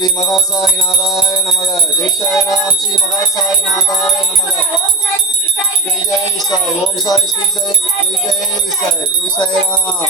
श्री महासाई नाथाय नमः। जय साई राम श्री महासाई नाथाय नमः। जय जय साई ओम साई श्री साई जय जय साई जय साई राम।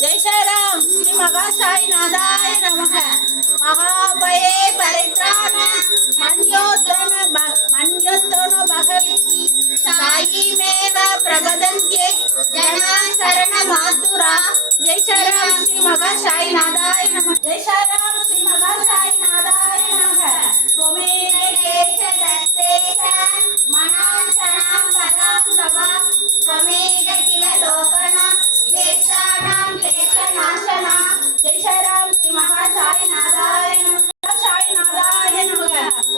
जय श्री राम श्री महासाई नाथाय नमः। महाभये परित्राण मन्योत्तनो भगवती साईमेव प्रबदन्ते जना शरणमातुरा। जय श्री राम श्री महासाई नाथाय नमः। जय श्री राम श्री महासाई नाथाय नमः। त्वमेव केश दस्तेश मनाशनां पदां सभा त्वमेव किल लोकना क्लेशानां क्लेशनाशना। जय श्री राम श्री महासाई नाथाय नमः। साई नाथाय नमः।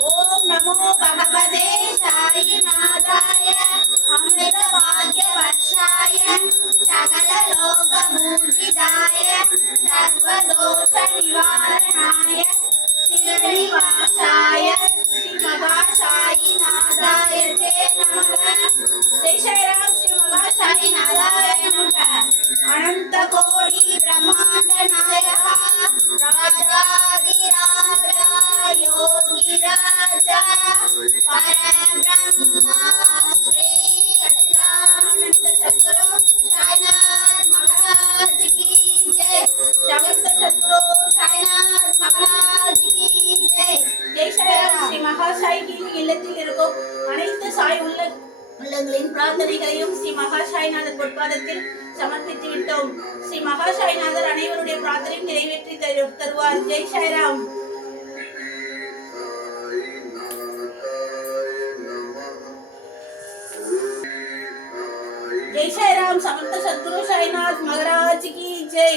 ओम नमो भगवते साई नाथाय अमृत भाग्य वर्षाय सकल लोक पूजिताय सर्वदोष निवारणाय श्रीनिवासाय श्री महासाई नाथाय ते नमः। जय श्री राम श्री महासाई नाथाय नमः। अनंत कोटि ब्रह्मांड नायक राजाधिराज योगी राजा परब्रह्मा श्री सच्चिदानंद सद्गुरु साईनाथ महाराज की जय। जगत सद्गुरु साईनाथ महाराज की जय। जय श्री राम श्री महासाई की இல்லத்தில் இருக்கும் அனைத்து சாய் உள்ளங்களின் பிரார்த்தனைகளையும் ஸ்ரீ மகாசாய்நாதர் பொற்பாதத்தில் சமர்ப்பித்து விட்டோம். ஸ்ரீ மகாசாய்நாதர் அனைவருடைய பிரார்த்தனையும் நிறைவேற்றி தருவார். ஜெய் சாய்ராம். जय श्री राम समर्थ सद्गुरु साईनाथ महाराज की जय।